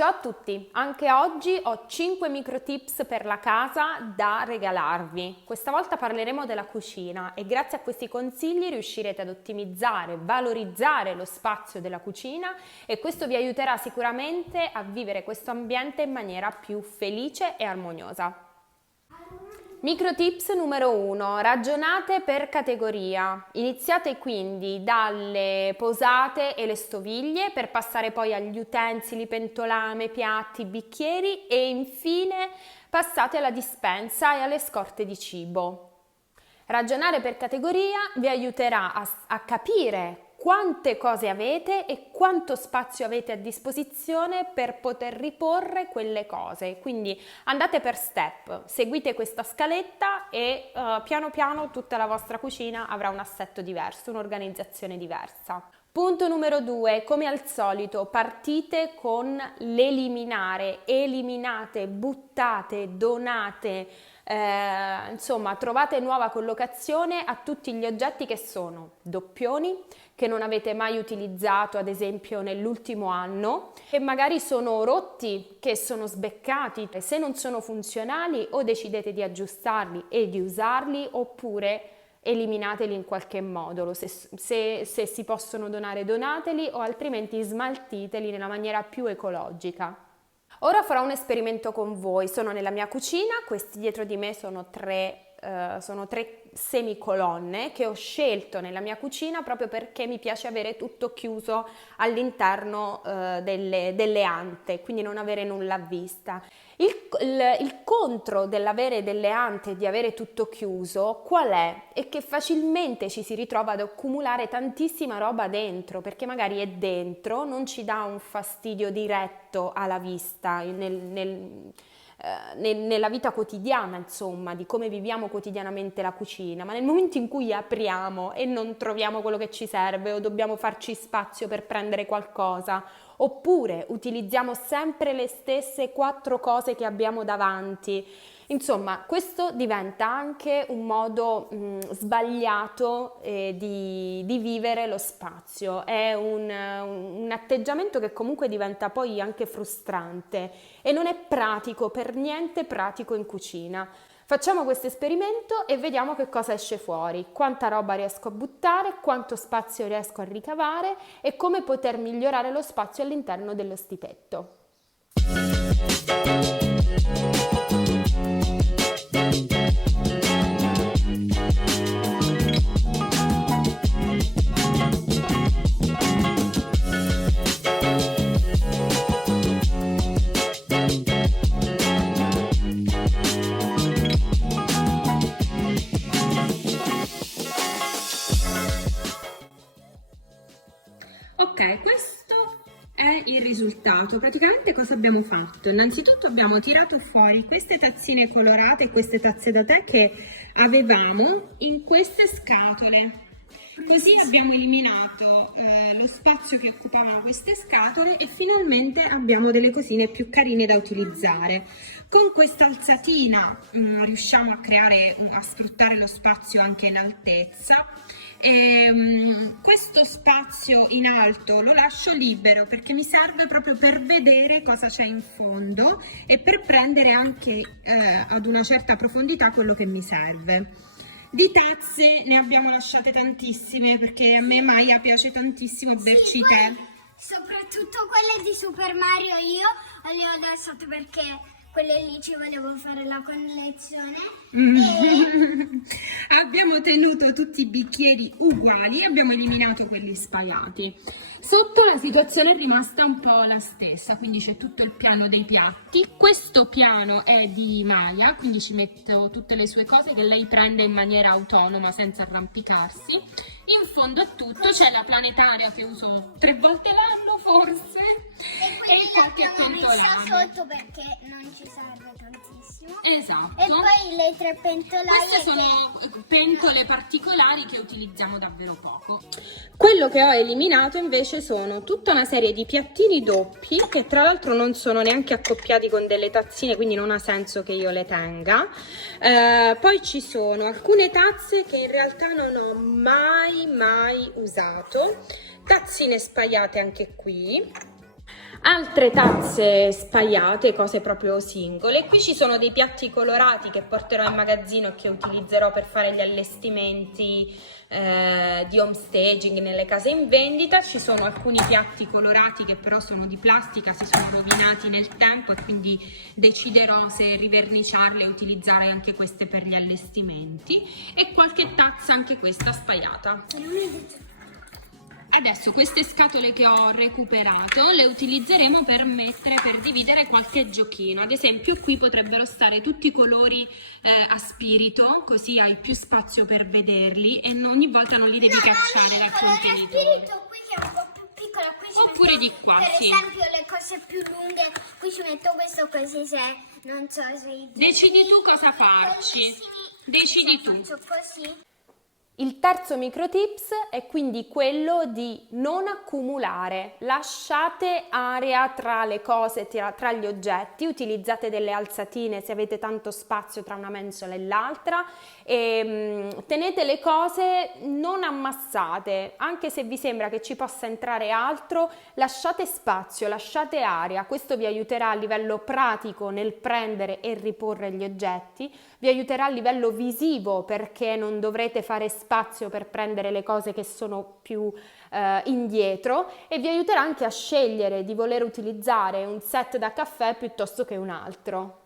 Ciao a tutti, anche oggi ho 5 micro tips per la casa da regalarvi. Questa volta parleremo della cucina e grazie a questi consigli riuscirete ad ottimizzare, valorizzare lo spazio della cucina e questo vi aiuterà sicuramente a vivere questo ambiente in maniera più felice e armoniosa. Micro tips numero 1. Ragionate per categoria. Iniziate quindi dalle posate e le stoviglie per passare poi agli utensili, pentolame, piatti, bicchieri e infine passate alla dispensa e alle scorte di cibo. Ragionare per categoria vi aiuterà a capire quante cose avete e quanto spazio avete a disposizione per poter riporre quelle cose. Quindi andate per step, seguite questa scaletta e piano piano tutta la vostra cucina avrà un assetto diverso, un'organizzazione diversa. Punto numero 2, come al solito partite con l'eliminare, eliminate, buttate, donate, insomma trovate nuova collocazione a tutti gli oggetti che sono doppioni, che non avete mai utilizzato ad esempio nell'ultimo anno, che magari sono rotti, che sono sbeccati, e se non sono funzionali o decidete di aggiustarli e di usarli oppure eliminateli in qualche modo, se si possono donare donateli o altrimenti smaltiteli nella maniera più ecologica. Ora farò un esperimento con voi, sono nella mia cucina, questi dietro di me sono tre semicolonne che ho scelto nella mia cucina proprio perché mi piace avere tutto chiuso all'interno delle ante, quindi non avere nulla a vista. Il contro dell'avere delle ante e di avere tutto chiuso qual è? È che facilmente ci si ritrova ad accumulare tantissima roba dentro, perché magari è dentro, non ci dà un fastidio diretto alla vista nella vita quotidiana, insomma, di come viviamo quotidianamente la cucina, ma nel momento in cui apriamo e non troviamo quello che ci serve o dobbiamo farci spazio per prendere qualcosa, oppure utilizziamo sempre le stesse 4 cose che abbiamo davanti, insomma, questo diventa anche un modo sbagliato di vivere lo spazio, è un atteggiamento che comunque diventa poi anche frustrante e non è pratico, per niente pratico in cucina. Facciamo questo esperimento e vediamo che cosa esce fuori, quanta roba riesco a buttare, quanto spazio riesco a ricavare e come poter migliorare lo spazio all'interno dello stipetto. Ok, questo è il risultato. Praticamente cosa abbiamo fatto? Innanzitutto abbiamo tirato fuori queste tazzine colorate e queste tazze da tè che avevamo in queste scatole. Così abbiamo eliminato lo spazio che occupavano queste scatole e finalmente abbiamo delle cosine più carine da utilizzare. Con questa alzatina riusciamo a sfruttare lo spazio anche in altezza. Questo spazio in alto lo lascio libero perché mi serve proprio per vedere cosa c'è in fondo e per prendere anche ad una certa profondità quello che mi serve. Di tazze ne abbiamo lasciate tantissime perché a me Maya piace tantissimo berci tè. Soprattutto quelle di Super Mario io le ho lasciate perché quelle lì ci volevo fare la collezione. Abbiamo tenuto tutti i bicchieri uguali e abbiamo eliminato quelli spaiati. Sotto la situazione è rimasta un po' la stessa, quindi c'è tutto il piano dei piatti. Questo piano è di Maya, quindi ci metto tutte le sue cose che lei prende in maniera autonoma senza arrampicarsi. In fondo a tutto c'è la planetaria che uso 3 volte l'anno forse e qualche pentolame sotto perché non ci serve tantissimo. Esatto. E poi le 3 pentolaie. Queste sono pentole particolari che utilizziamo davvero poco. Quello che ho eliminato invece sono tutta una serie di piattini doppi che tra l'altro non sono neanche accoppiati con delle tazzine, quindi non ha senso che io le tenga. Poi ci sono alcune tazze che in realtà non ho mai usato, tazzine spaiate anche qui. Altre tazze spaiate, cose proprio singole. Qui ci sono dei piatti colorati che porterò in magazzino e che utilizzerò per fare gli allestimenti di home staging nelle case in vendita. Ci sono alcuni piatti colorati che però sono di plastica, si sono rovinati nel tempo, e quindi deciderò se riverniciarle e utilizzare anche queste per gli allestimenti. E qualche tazza, anche questa spaiata. Adesso queste scatole che ho recuperato le utilizzeremo per dividere qualche giochino. Ad esempio qui potrebbero stare tutti i colori a spirito, così hai più spazio per vederli e ogni volta non li devi cacciare dal contenitore. Spirito qui che è un po' più piccola, qui ci Oppure metto, di qua, per sì. esempio le cose più lunghe, qui ci metto questo così, se non so se... Decidi tu cosa farci. Decidi tu. Faccio così. Il terzo microtips è quindi quello di non accumulare, lasciate area tra le cose, tra gli oggetti, utilizzate delle alzatine se avete tanto spazio tra una mensola e l'altra e tenete le cose non ammassate, anche se vi sembra che ci possa entrare altro, lasciate spazio, lasciate area, questo vi aiuterà a livello pratico nel prendere e riporre gli oggetti, vi aiuterà a livello visivo perché non dovrete fare spazio per prendere le cose che sono più indietro e vi aiuterà anche a scegliere di voler utilizzare un set da caffè piuttosto che un altro.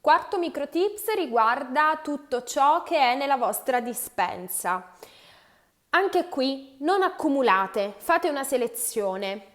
Quarto microtips riguarda tutto ciò che è nella vostra dispensa. Anche qui non accumulate, fate una selezione.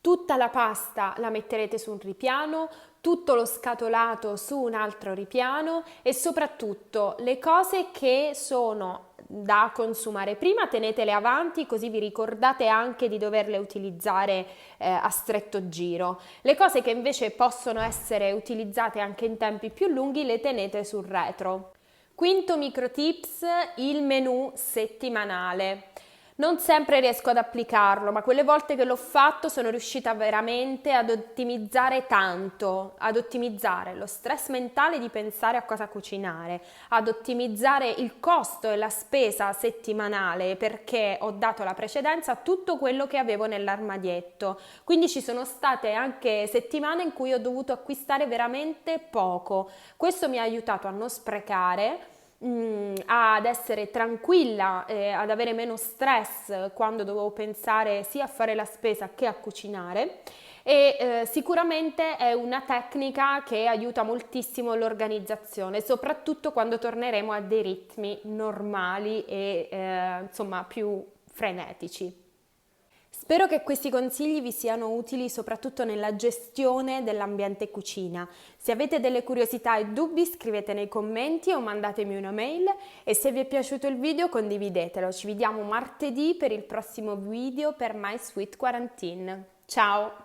Tutta la pasta la metterete su un ripiano, tutto lo scatolato su un altro ripiano e soprattutto le cose che sono da consumare prima tenetele avanti, così vi ricordate anche di doverle utilizzare a stretto giro. Le cose che invece possono essere utilizzate anche in tempi più lunghi le tenete sul retro. Quinto microtips, il menù settimanale. Non sempre riesco ad applicarlo, ma quelle volte che l'ho fatto sono riuscita veramente ad ottimizzare tanto, ad ottimizzare lo stress mentale di pensare a cosa cucinare, ad ottimizzare il costo e la spesa settimanale perché ho dato la precedenza a tutto quello che avevo nell'armadietto. Quindi ci sono state anche settimane in cui ho dovuto acquistare veramente poco. Questo mi ha aiutato a non sprecare, ad essere tranquilla, ad avere meno stress quando dovevo pensare sia a fare la spesa che a cucinare e sicuramente è una tecnica che aiuta moltissimo l'organizzazione, soprattutto quando torneremo a dei ritmi normali e insomma più frenetici. Spero che questi consigli vi siano utili soprattutto nella gestione dell'ambiente cucina. Se avete delle curiosità e dubbi scrivete nei commenti o mandatemi una mail e se vi è piaciuto il video condividetelo. Ci vediamo martedì per il prossimo video per My Sweet Quarantine. Ciao!